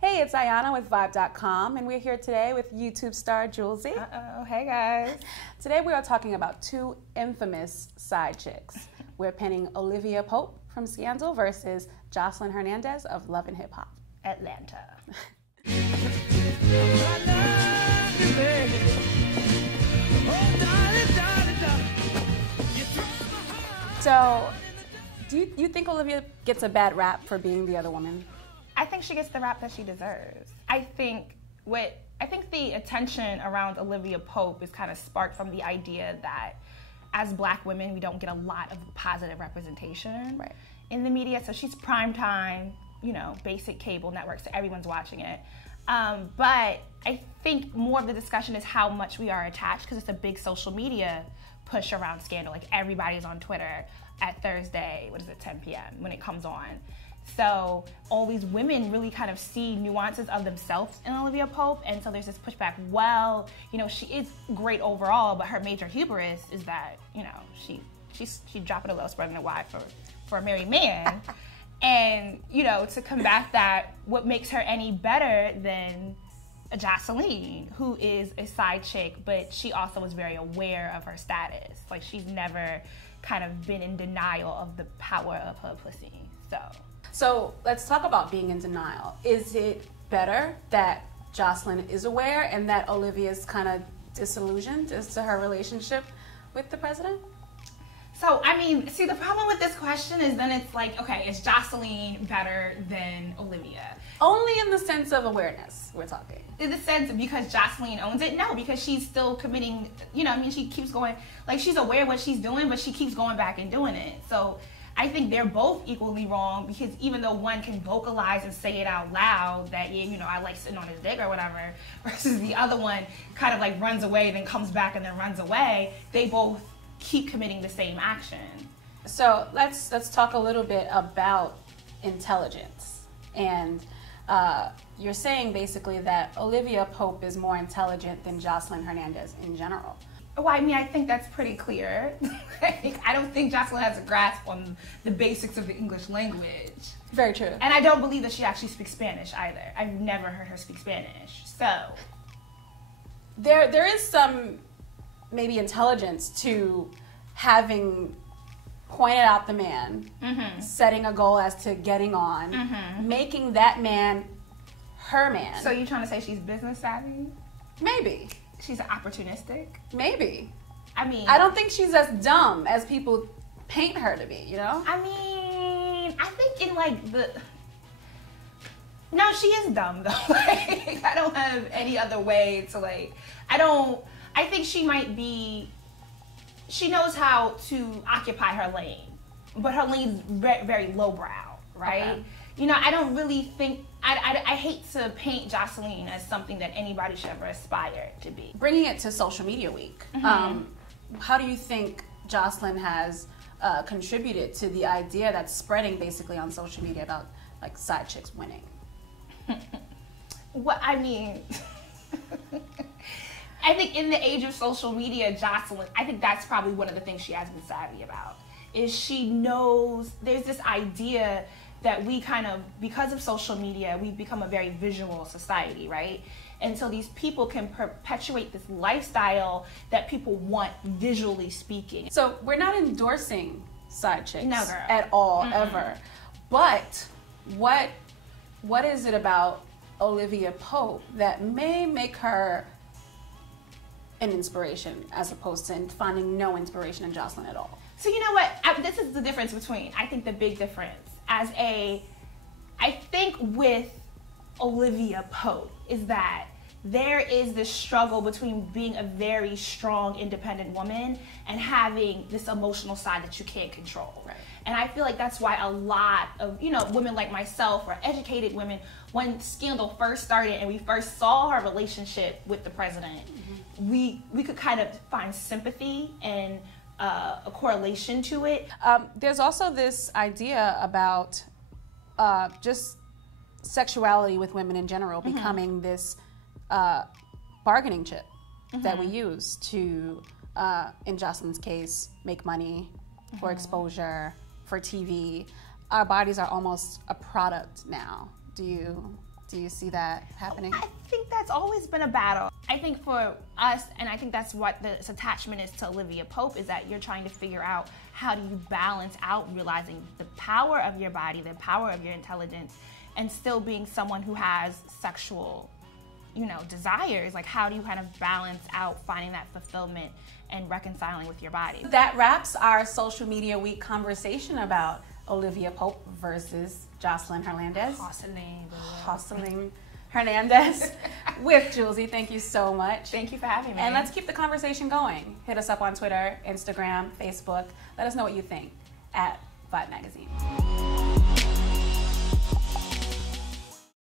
Hey, it's Ayana with Vibe.com, and we're here today with YouTube star Jouelzy. Uh-oh, hey guys. Today we are talking about two infamous side chicks. We're pinning Olivia Pope from Scandal versus Jocelyn Hernandez of Love and Hip Hop. Atlanta. So, do you think Olivia gets a bad rap for being the other woman? I think she gets the rap that she deserves. I think the attention around Olivia Pope is kind of sparked from the idea that as Black women, we don't get a lot of positive representation in the media. So she's prime time, basic cable network, so everyone's watching it. But I think more of the discussion is how much we are attached, because it's a big social media push around Scandal. Like, everybody's on Twitter at Thursday, 10 p.m. when it comes on. So all these women really kind of see nuances of themselves in Olivia Pope, and so there's this pushback. Well, she is great overall, but her major hubris is that she's dropping a low, spreading it wide for a married man. And to combat that, what makes her any better than a Jocelyn, who is a side chick, but she also is very aware of her status. Like, she's never kind of been in denial of the power of her pussy. So let's talk about being in denial. Is it better that Jocelyn is aware and that Olivia's kind of disillusioned as to her relationship with the president? So, the problem with this question is then it's like, okay, is Jocelyn better than Olivia? Only in the sense of awareness, we're talking. In the sense because Jocelyn owns it? No, because she's still committing, she keeps going, like, she's aware of what she's doing, but she keeps going back and doing it. So I think they're both equally wrong, because even though one can vocalize and say it out loud that, I like sitting on his dick or whatever, versus the other one kind of like runs away, then comes back and then runs away, they both keep committing the same action. So let's talk a little bit about intelligence. And you're saying basically that Olivia Pope is more intelligent than Jocelyn Hernandez in general. Well, I think that's pretty clear. I don't think Jocelyn has a grasp on the basics of the English language. Very true. And I don't believe that she actually speaks Spanish either. I've never heard her speak Spanish. So there is some maybe intelligence to having pointed out the man, setting a goal as to getting on, making that man her man. So you trying to say she's business savvy? Maybe. She's opportunistic? Maybe. I don't think she's as dumb as people paint her to be, I think in no, she is dumb though. I don't have any other way to I think she knows how to occupy her lane, but her lane's very, very lowbrow, right? Okay. I don't really think, I hate to paint Jocelyn as something that anybody should ever aspire to be. Bringing it to Social Media Week, how do you think Jocelyn has contributed to the idea that's spreading basically on social media about like side chicks winning? Well, I think in the age of social media, Jocelyn, I think that's probably one of the things she has been savvy about, is she knows there's this idea that we kind of, because of social media, we've become a very visual society, right? And so these people can perpetuate this lifestyle that people want, visually speaking. So we're not endorsing side chicks Never. At all, ever. But what is it about Olivia Pope that may make her an inspiration as opposed to finding no inspiration in Jocelyn at all? So you know what? This is the difference between, I think the big difference, I think with Olivia Pope is that there is this struggle between being a very strong, independent woman and having this emotional side that you can't control. Right. And I feel like that's why a lot of, women like myself, or educated women, when Scandal first started and we first saw her relationship with the president, we could kind of find sympathy and a correlation to it. There's also this idea about just sexuality with women in general becoming this bargaining chip that we use to, in Jocelyn's case, make money for exposure, for TV. Our bodies are almost a product now. Do you Do you see that happening? I think that's always been a battle. I think for us, and I think that's what this attachment is to Olivia Pope, is that you're trying to figure out how do you balance out realizing the power of your body, the power of your intelligence, and still being someone who has sexual, desires. Like, how do you kind of balance out finding that fulfillment and reconciling with your body? That wraps our social media week conversation about Olivia Pope versus Jocelyn Hernandez. Jocelyn Hernandez with Jouelzy. Thank you so much. Thank you for having me. And let's keep the conversation going. Hit us up on Twitter, Instagram, Facebook. Let us know what you think at Vibe Magazine.